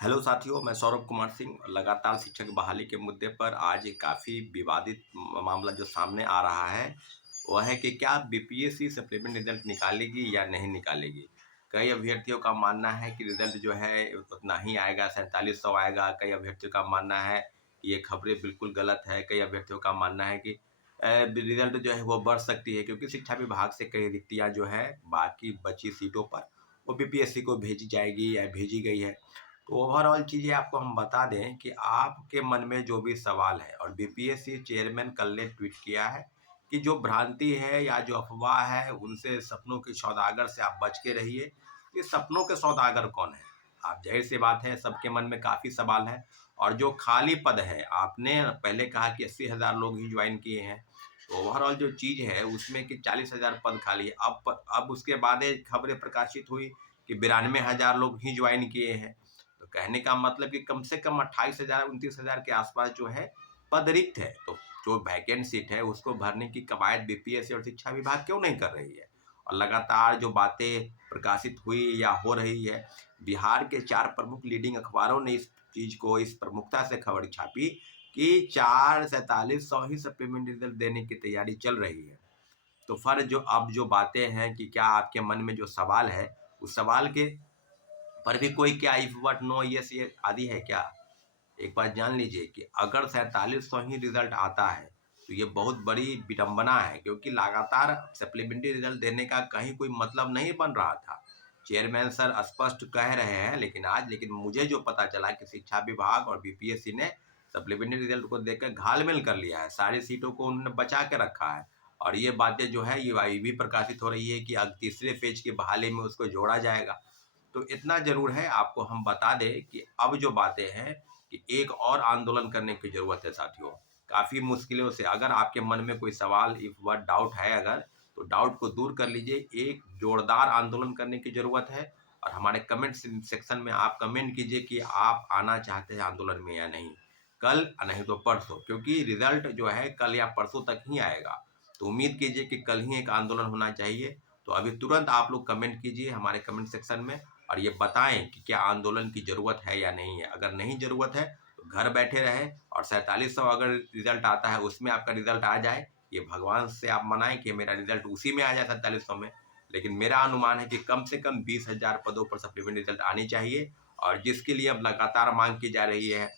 Hello साथियों, मैं सौरभ कुमार सिंह। लगातार शिक्षक बहाली के मुद्दे पर आज एक काफ़ी विवादित मामला जो सामने आ रहा है, वह है कि क्या बीपीएससी सप्लीमेंट रिजल्ट निकालेगी या नहीं निकालेगी। कई अभ्यर्थियों का मानना है कि रिजल्ट जो है उतना ही आएगा, 4700 आएगा। कई अभ्यर्थियों का मानना है कि ये खबरें बिल्कुल गलत है। कई अभ्यर्थियों का मानना है कि रिजल्ट जो है वो बढ़ सकती है, क्योंकि शिक्षा विभाग से कई रिक्तियाँ जो है बाकी बची सीटों पर वो बीपीएससी को भेजी जाएगी या भेजी गई है। तो ओवरऑल चीज़ें आपको हम बता दें कि आपके मन में जो भी सवाल है, और बीपीएससी चेयरमैन कल ने ट्वीट किया है कि जो भ्रांति है या जो अफवाह है उनसे, सपनों के सौदागर से आप बच के रहिए। ये सपनों के सौदागर कौन है? आप, जाहिर सी बात है, सबके मन में काफ़ी सवाल है। और जो खाली पद है, आपने पहले कहा कि 80,000 लोग ही ज्वाइन किए हैं, तो ओवरऑल जो चीज़ है उसमें कि 40,000 पद खाली है। अब उसके बाद खबरें प्रकाशित हुई कि 92,000 लोग ही ज्वाइन किए हैं। तो कहने का मतलब कि कम से कम 28,000 29,000 के आसपास जो है पद रिक्त है। तो जो वैकेंट सीट है उसको भरने की कवायद बीपीएससी और शिक्षा विभाग क्यों नहीं कर रही है? और लगातार जो बातें प्रकाशित हुई या हो रही है, बिहार के 4 प्रमुख लीडिंग अखबारों ने इस चीज को इस प्रमुखता से खबर छापी कि 4700 ही सप्लीमेंट रिजल्ट देने की तैयारी चल रही है। तो फर्ज जो अब जो बातें हैं कि क्या आपके मन में जो सवाल है, उस सवाल के पर भी कोई क्या इफ बट नो यस ये आदि है क्या? एक बात जान लीजिए कि अगर 4700 ही रिजल्ट आता है तो ये बहुत बड़ी विडंबना है, क्योंकि लगातार सप्लीमेंट्री रिजल्ट देने का कहीं कोई मतलब नहीं बन रहा था। चेयरमैन सर स्पष्ट कह रहे हैं, लेकिन मुझे जो पता चला कि शिक्षा विभाग और बीपीएससी ने सप्लीमेंट्री रिजल्ट को देखकर घालमेल कर लिया है, सारी सीटों को उन्होंने बचा के रखा है। और ये बातें जो है ये भी प्रकाशित हो रही है कि अब तीसरे फेज की बहाली में उसको जोड़ा जाएगा। तो इतना ज़रूर है, आपको हम बता दें कि अब जो बातें हैं कि एक और आंदोलन करने की ज़रूरत है साथियों। काफ़ी मुश्किलों से अगर आपके मन में कोई सवाल इफ व्हाट डाउट है अगर, तो डाउट को दूर कर लीजिए। एक जोरदार आंदोलन करने की ज़रूरत है। और हमारे कमेंट सेक्शन में आप कमेंट कीजिए कि आप आना चाहते हैं आंदोलन में या नहीं। कल नहीं तो परसों, क्योंकि रिज़ल्ट जो है कल या परसों तक ही आएगा। तो उम्मीद कीजिए कि कल ही एक आंदोलन होना चाहिए। तो अभी तुरंत आप लोग कमेंट कीजिए हमारे कमेंट सेक्शन में, और ये बताएं कि क्या आंदोलन की ज़रूरत है या नहीं है। अगर नहीं ज़रूरत है तो घर बैठे रहें, और 4700 अगर रिजल्ट आता है उसमें आपका रिजल्ट आ जाए, ये भगवान से आप मनाएं कि मेरा रिजल्ट उसी में आ जाए 4700 में। लेकिन मेरा अनुमान है कि कम से कम 20,000 पदों पर सप्लीमेंट रिजल्ट आनी चाहिए, और जिसके लिए अब लगातार मांग की जा रही है।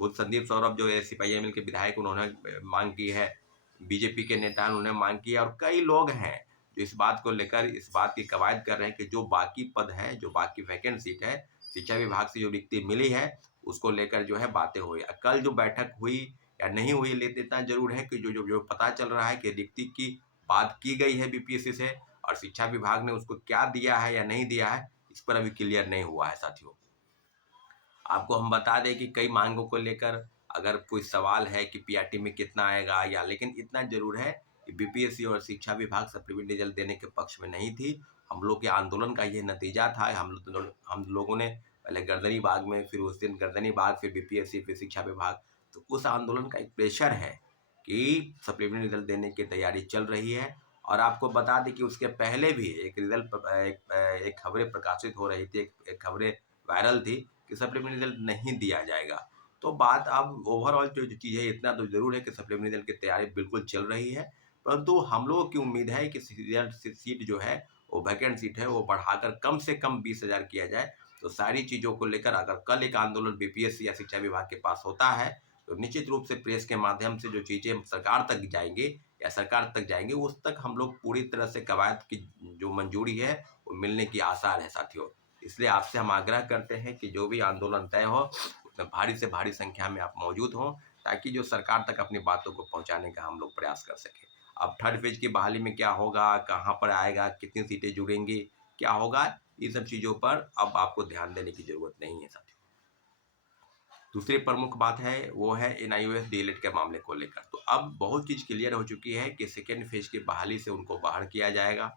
खुद संदीप सौरभ जो है सीपीआईएम के विधायक, उन्होंने मांग की है। बीजेपी के नेता उन्होंने मांग की है, और कई लोग हैं जो इस बात को लेकर इस बात की कवायद कर रहे हैं कि जो बाकी पद है, जो बाकी वैकेंट सीट है, शिक्षा विभाग से जो रिक्ति मिली है उसको लेकर जो है बातें हुई। कल जो बैठक हुई या नहीं हुई, लेकिन इतना जरूर है कि जो जो जो पता चल रहा है कि रिक्ति की बात की गई है बीपीएससी से, और शिक्षा विभाग ने उसको क्या दिया है या नहीं दिया है, इस पर अभी क्लियर नहीं हुआ है साथियों। आपको हम बता दें कि कई मांगों को लेकर अगर कोई सवाल है कि पीआरटी में कितना आएगा, या लेकिन इतना जरूर है कि बीपीएससी और शिक्षा विभाग सप्लीमेंट्री रिजल्ट देने के पक्ष में नहीं थी। हम लोग के आंदोलन का ये नतीजा था। हम लोगों ने पहले गर्दनी बाग में, फिर उस दिन गर्दनी बाग, फिर बीपीएससी, फिर शिक्षा विभाग। तो उस आंदोलन का एक प्रेशर है कि सप्लीमेंट्री रिजल्ट देने की तैयारी चल रही है। और आपको बता दें कि उसके पहले भी एक रिजल्ट एक खबरें प्रकाशित हो रही थी, एक खबरें वायरल थी कि सप्लीमेंट्री रिजल्ट नहीं दिया जाएगा। तो बात अब ओवरऑल जो चीज़ है, इतना तो ज़रूर है कि सप्लीमेंट्री रिजल्ट की तैयारी बिल्कुल चल रही है। परंतु हम लोगों की उम्मीद है कि रिजल्ट सीट जो है, वो वैकेंट सीट है, वो बढ़ाकर कम से कम 20,000 किया जाए। तो सारी चीज़ों को लेकर अगर कल एक आंदोलन बीपीएससी या शिक्षा विभाग के पास होता है, तो निश्चित रूप से प्रेस के माध्यम से जो चीज़ें सरकार तक जाएंगी या सरकार तक जाएंगी, उस तक हम लोग पूरी तरह से कवायद की जो मंजूरी है वो मिलने की आसार है साथियों। इसलिए आपसे हम आग्रह करते हैं कि जो भी आंदोलन तय हो उसमें भारी से भारी संख्या में आप मौजूद हों, ताकि जो सरकार तक अपनी बातों को पहुंचाने का हम लोग प्रयास कर सकें। अब थर्ड फेज की बहाली में क्या होगा, कहाँ पर आएगा, कितनी सीटें जुड़ेंगी, क्या होगा, ये सब चीज़ों पर अब आपको ध्यान देने की ज़रूरत नहीं है साथियों। दूसरी प्रमुख बात है वो है एनआईओएस डीएलएड के मामले को लेकर। तो अब बहुत चीज़ क्लियर हो चुकी है कि सेकेंड फेज की बहाली से उनको बाहर किया जाएगा।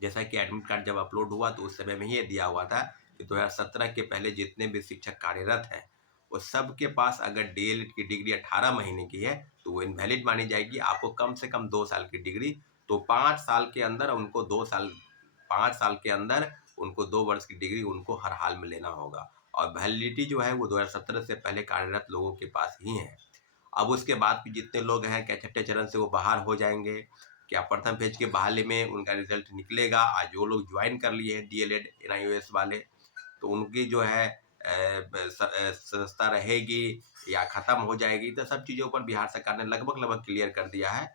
जैसा कि एडमिट कार्ड जब अपलोड हुआ तो उस समय में ही ये दिया हुआ था कि 2017 के पहले जितने भी शिक्षक कार्यरत हैं, वो सबके पास अगर डीएलएड की डिग्री 18 महीने की है तो वो इनवैलिड मानी जाएगी। आपको कम से कम 2 साल की डिग्री, तो 5 साल के अंदर उनको 2 साल 5 साल के अंदर उनको 2 वर्ष की डिग्री उनको हर हाल में लेना होगा। और वैलिडिटी जो है वो 2017 से पहले कार्यरत लोगों के पास ही है। अब उसके बाद भी जितने लोग हैं क्या छठे चरण से वो बाहर हो जाएंगे, क्या प्रथम फेज के बहाली में उनका रिजल्ट निकलेगा। आज जो लोग ज्वाइन कर लिए हैं डीएलएड एनआईओएस वाले, तो उनकी जो है सदस्यता रहेगी या खत्म हो जाएगी, तो सब चीज़ों पर बिहार सरकार ने लगभग लगभग क्लियर कर दिया है।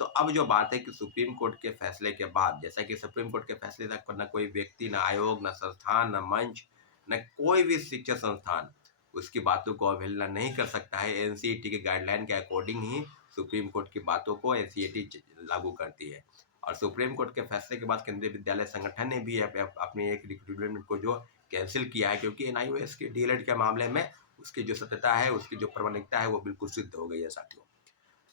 तो अब जो बात है कि सुप्रीम कोर्ट के फैसले के बाद, जैसा कि सुप्रीम कोर्ट के फैसले तक पर न कोई व्यक्ति, न आयोग, न संस्थान, न मंच, न कोई भी शिक्षण संस्थान उसकी बातों को अवहेलना नहीं कर सकता है। एनसीईटी के गाइडलाइन के अकॉर्डिंग ही सुप्रीम कोर्ट की बातों को एनसीईटी लागू करती है। और सुप्रीम कोर्ट के फैसले के बाद केंद्रीय विद्यालय संगठन ने भी अपनी एक रिक्रूटमेंट को जो कैंसिल किया है, क्योंकि एनआईओएस के डीएलएड के मामले में उसकी जो सत्यता है, उसकी जो प्रामाणिकता है वो बिल्कुल सिद्ध हो गई है साथियों।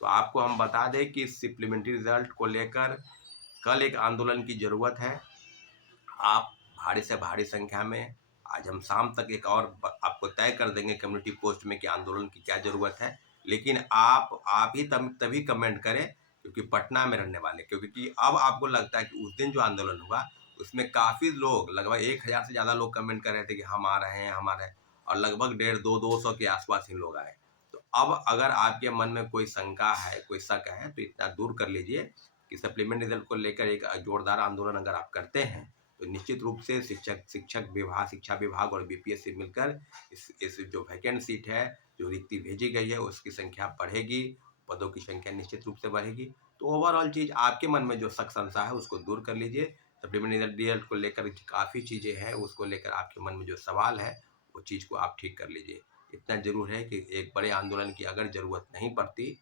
तो आपको हम बता दें कि सप्लीमेंट्री रिजल्ट को लेकर कल एक आंदोलन की जरूरत है। आप भारी से भारी संख्या में, आज हम शाम तक एक और आपको तय कर देंगे कम्युनिटी पोस्ट में कि आंदोलन की क्या जरूरत है। लेकिन आप ही तभी कमेंट करें क्योंकि पटना में रहने वाले, क्योंकि अब आपको लगता है कि उस दिन जो आंदोलन हुआ उसमें काफ़ी लोग, लगभग 1000 से ज़्यादा लोग कमेंट कर रहे थे कि हम आ रहे हैं, हम आ रहे हैं, और लगभग 150-200 के आसपास ही लोग आए। तो अब अगर आपके मन में कोई शंका है, कोई शक है, तो इतना दूर कर लीजिए कि सप्लीमेंट रिजल्ट को लेकर एक जोरदार आंदोलन अगर आप करते हैं तो निश्चित रूप से शिक्षा विभाग और बीपीएससी मिलकर इस जो वैकेंट सीट है, जो रिक्ति भेजी गई है, उसकी संख्या बढ़ेगी, पदों की संख्या निश्चित रूप से बढ़ेगी। तो ओवरऑल चीज़ आपके मन में जो शक संशय है उसको दूर कर लीजिए। सप्लीमेंट्री रिजल्ट को लेकर काफ़ी चीज़ें हैं, उसको लेकर आपके मन में जो सवाल है वो चीज़ को आप ठीक कर लीजिए। इतना जरूर है कि एक बड़े आंदोलन की अगर जरूरत नहीं पड़ती